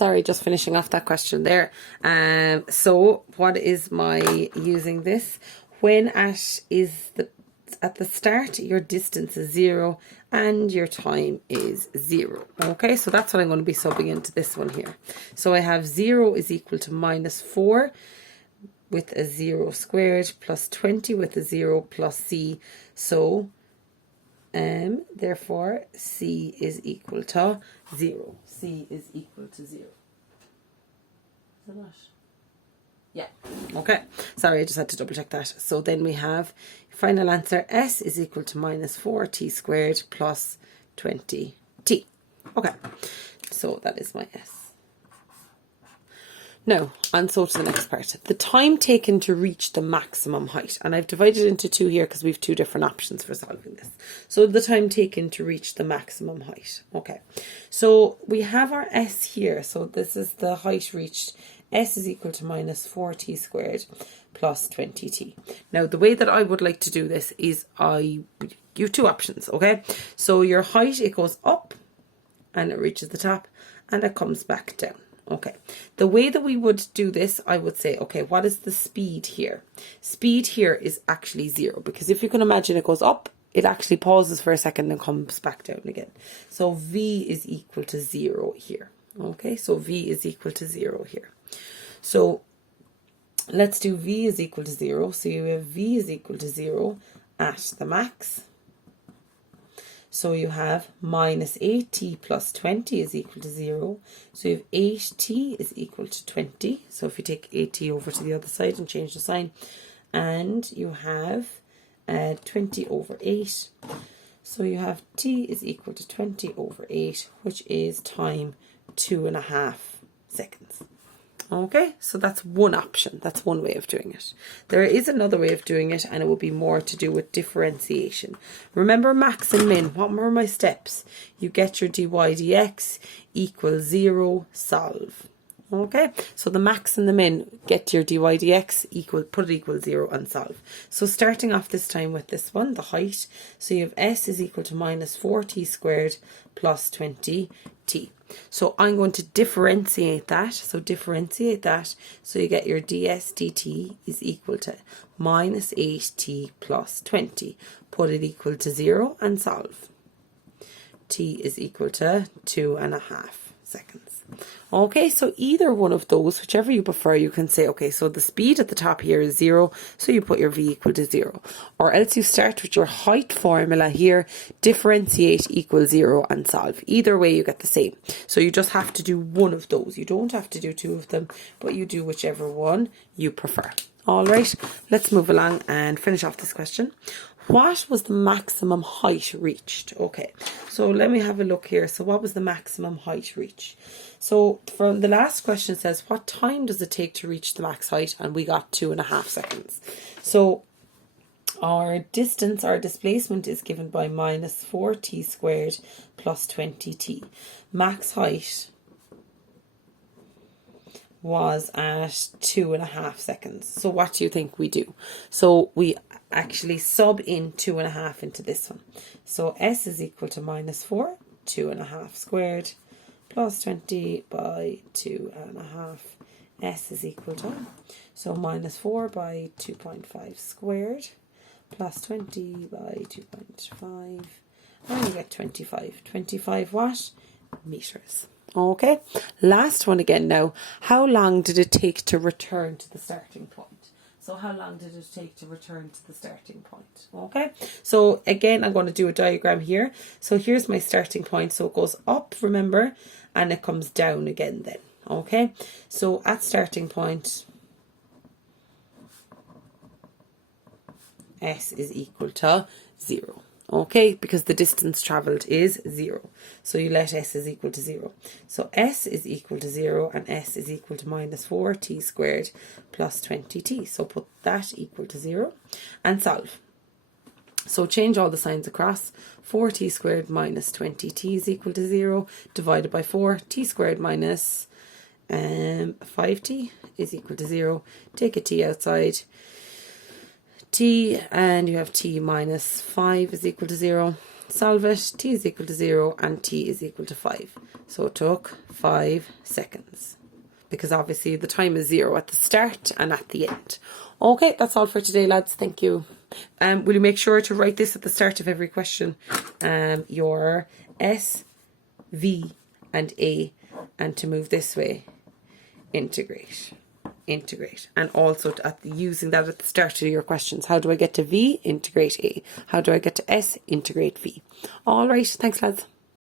Sorry, just finishing off that question there. So what is my using this? When at the start, your distance is 0 and your time is 0. Okay, so that's what I'm going to be subbing into this one here. So I have 0 is equal to -4 with a 0 squared plus 20 with a 0 plus c. So therefore c is equal to 0. C is equal to 0. Is that not? Yeah. Okay. Sorry, I just had to double check that. So then we have final answer, s is equal to -4t squared plus 20t. Okay. So that is my s. Now, and so to the next part. The time taken to reach the maximum height. And I've divided into two here because we have two different options for solving this. So the time taken to reach the maximum height. Okay. So we have our s here. So this is the height reached. S is equal to -4t squared plus 20t. Now, the way that I would like to do this is you have two options, okay? So your height, it goes up and it reaches the top and it comes back down. Okay, the way that we would do this, I would say, okay, what is the speed here? Speed here is actually 0, because if you can imagine it goes up, it actually pauses for a second and comes back down again. So v is equal to 0 here. Okay, so v is equal to 0 here. So let's do v is equal to 0. So you have v is equal to 0 at the max. So you have -8t plus 20 is equal to 0. So you have 8t is equal to 20. So if you take 8t over to the other side and change the sign, and you have 20 over 8. So you have t is equal to 20 over 8, which is time 2.5 seconds. Okay, so that's one option. That's one way of doing it. There is another way of doing it, and it would be more to do with differentiation. Remember max and min. What were my steps? You get your dy dx equals 0, solve. Okay, so the max and the min, get your dy dx equal, put it equal 0 and solve. So starting off this time with this one, the height. So you have s is equal to -4t squared plus 20t. So I'm going to differentiate that. So differentiate that. So you get your ds dt is equal to -8t plus 20. Put it equal to 0 and solve. T is equal to 2.5 seconds. Okay, so either one of those, whichever you prefer, you can say, okay, so the speed at the top here is 0, so you put your v equal to 0. Or else you start with your height formula here, differentiate equals 0 and solve. Either way, you get the same. So you just have to do one of those. You don't have to do two of them, but you do whichever one you prefer. All right, let's move along and finish off this question. What was the maximum height reached? Okay, so let me have a look here. So what was the maximum height reached? So from the last question says, what time does it take to reach the max height? And we got 2.5 seconds. So our distance, our displacement is given by -4t squared plus 20t. Max height was at 2.5 seconds. So what do you think we do? So we actually sub in 2.5 into this one. So s is equal to -4, 2.5 squared, plus 20 by 2.5. S is equal to, so -4 by 2.5 squared, plus 20 by 2.5, and you get 25. 25 what? Meters. Okay, last one again now. How long did it take to return to the starting point? So how long did it take to return to the starting point? Okay, so again, I'm going to do a diagram here. So here's my starting point. So it goes up, remember, and it comes down again then. Okay, so at starting point, S is equal to 0. Okay, because the distance travelled is 0. So you let S is equal to 0. So S is equal to 0 and S is equal to -4t squared plus 20t. So put that equal to 0 and solve. So change all the signs across. 4t squared minus 20t is equal to 0. Divided by 4, t squared minus 5t is equal to 0. Take a t outside. T, and you have t minus 5 is equal to 0. solve it, t is equal to 0 and t is equal to 5. So it took 5 seconds. Because obviously the time is 0 at the start and at the end. Okay, that's all for today, lads. Thank you. Will you make sure to write this at the start of every question? Your S, V and A, and to move this way, integrate. And also using that at the start of your questions. How do I get to V? Integrate A. How do I get to S? Integrate V. All right, thanks lads.